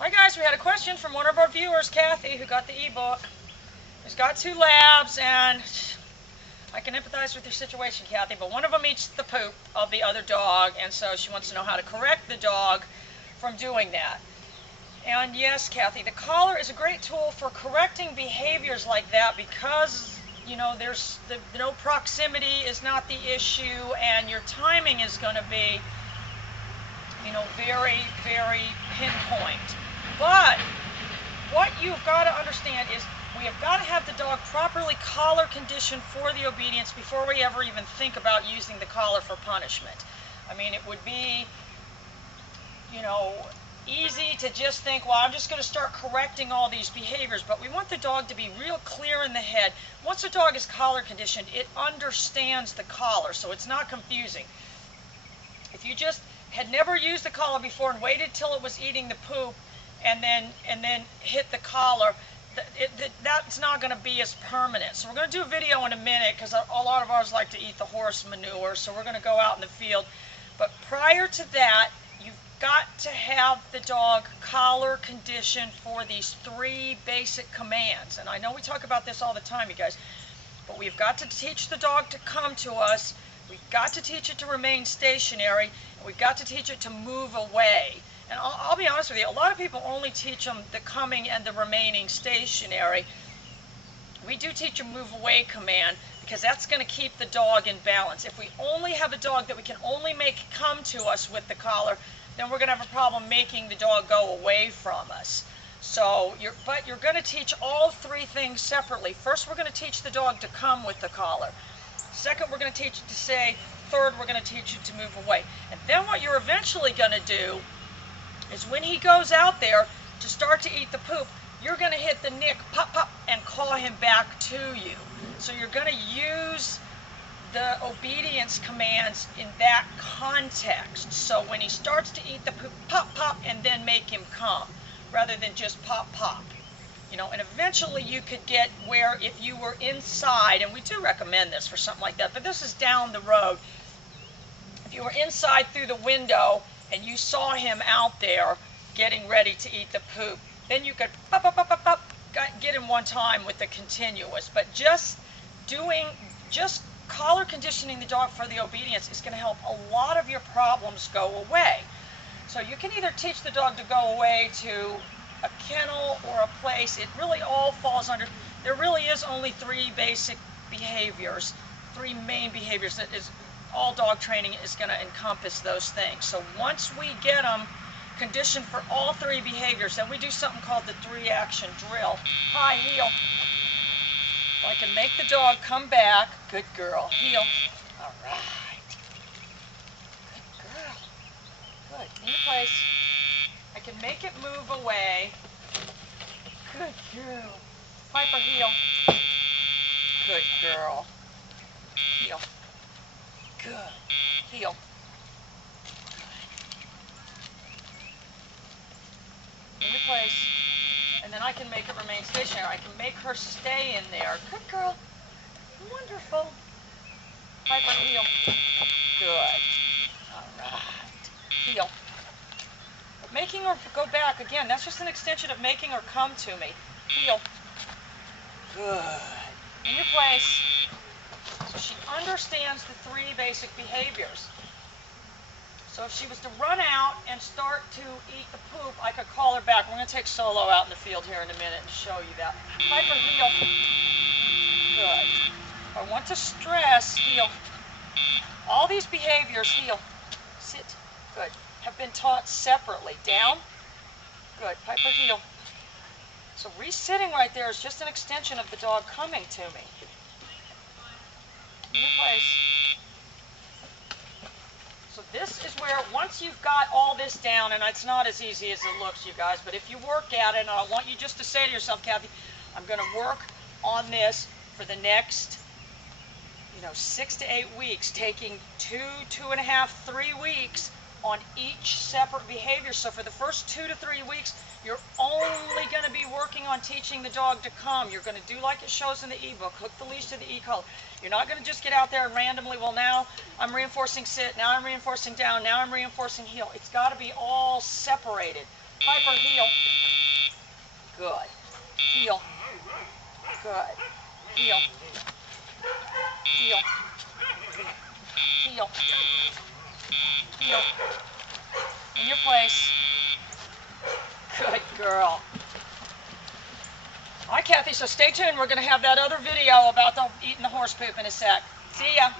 Hi guys, we had a question from one of our viewers, Kathy, who got the ebook. Who's got 2 labs, and I can empathize with your situation, Kathy, but one of them eats the poop of the other dog, and so she wants to know how to correct the dog from doing that. And yes, Kathy, the collar is a great tool for correcting behaviors like that because, you know, there's no proximity is not the issue, and your timing is going to be, you know, very, very pinpoint. But what you've got to understand is we have got to have the dog properly collar conditioned for the obedience before we ever even think about using the collar for punishment. I mean, it would be, you know, easy to just think, well, I'm just going to start correcting all these behaviors, but we want the dog to be real clear in the head. Once a dog is collar conditioned, it understands the collar, so it's not confusing. If you just had never used the collar before and waited till it was eating the poop and then hit the collar, that's not going to be as permanent. So we're going to do a video in a minute because a lot of ours like to eat the horse manure, so we're going to go out in the field. But prior to that, you've got to have the dog collar conditioned for these 3 basic commands. And I know we talk about this all the time, you guys, but we've got to teach the dog to come to us, we've got to teach it to remain stationary, and we've got to teach it to move away. And I'll be honest with you, a lot of people only teach them the coming and the remaining stationary. We do teach a move away command because that's going to keep the dog in balance. If we only have a dog that we can only make come to us with the collar, then we're going to have a problem making the dog go away from us. So, but you're going to teach all 3 things separately. First, we're going to teach the dog to come with the collar. Second, we're going to teach it to say. Third, we're going to teach it to move away. And then what you're eventually going to do is when he goes out there to start to eat the poop, you're going to hit the nick, pop, pop, and call him back to you. So you're going to use the obedience commands in that context. So when he starts to eat the poop, pop, pop, and then make him come, rather than just pop, pop. You know, and eventually you could get where if you were inside, and we do recommend this for something like that, but this is down the road. If you were inside through the window and you saw him out there getting ready to eat the poop, then you could pop, pop, pop, pop, pop, get him one time with the continuous. But just collar conditioning the dog for the obedience is going to help a lot of your problems go away. So you can either teach the dog to go away to a kennel or a place. It really all falls under, there really is only 3 basic behaviors, 3 main behaviors that is all dog training is going to encompass those things. So once we get them conditioned for all 3 behaviors, then we do something called the 3-action drill. High heel. So I can make the dog come back. Good girl. Heel. All right. Good girl. Good. In place. I can make it move away. Good girl. Piper, heel. Good girl. Heel. Good. Heel. In your place. And then I can make it remain stationary. I can make her stay in there. Good girl. Wonderful. Piper, heel. Good. All right. Heel. But making her go back, again, that's just an extension of making her come to me. Heel. Good. In your place. So she understands the 3 basic behaviors. So if she was to run out and start to eat the poop, I could call her back. We're going to take Solo out in the field here in a minute and show you that. Piper, heel. Good. If I want to stress, heel. All these behaviors, heel. Sit. Good. Have been taught separately. Down. Good. Piper, heel. So resitting right there is just an extension of the dog coming to me. In your place. So this is where, once you've got all this down, and it's not as easy as it looks, you guys, but if you work at it, and I want you just to say to yourself, Kathy, I'm going to work on this for the next, 6 to 8 weeks, taking 2, 2.5, 3 weeks on each separate behavior. So for the first 2 to 3 weeks, you're only going to be working on teaching the dog to come. You're going to do like it shows in the ebook, hook the leash to the e-collar. You're not going to just get out there and randomly, well, now I'm reinforcing sit, now I'm reinforcing down, now I'm reinforcing heel. It's got to be all separated. Piper, heel. Good. Heel. Good. Heel. Heel. Heel. Heel. In your place. Good girl. All right, Kathy, so stay tuned. We're going to have that other video about eating the horse poop in a sec. See ya.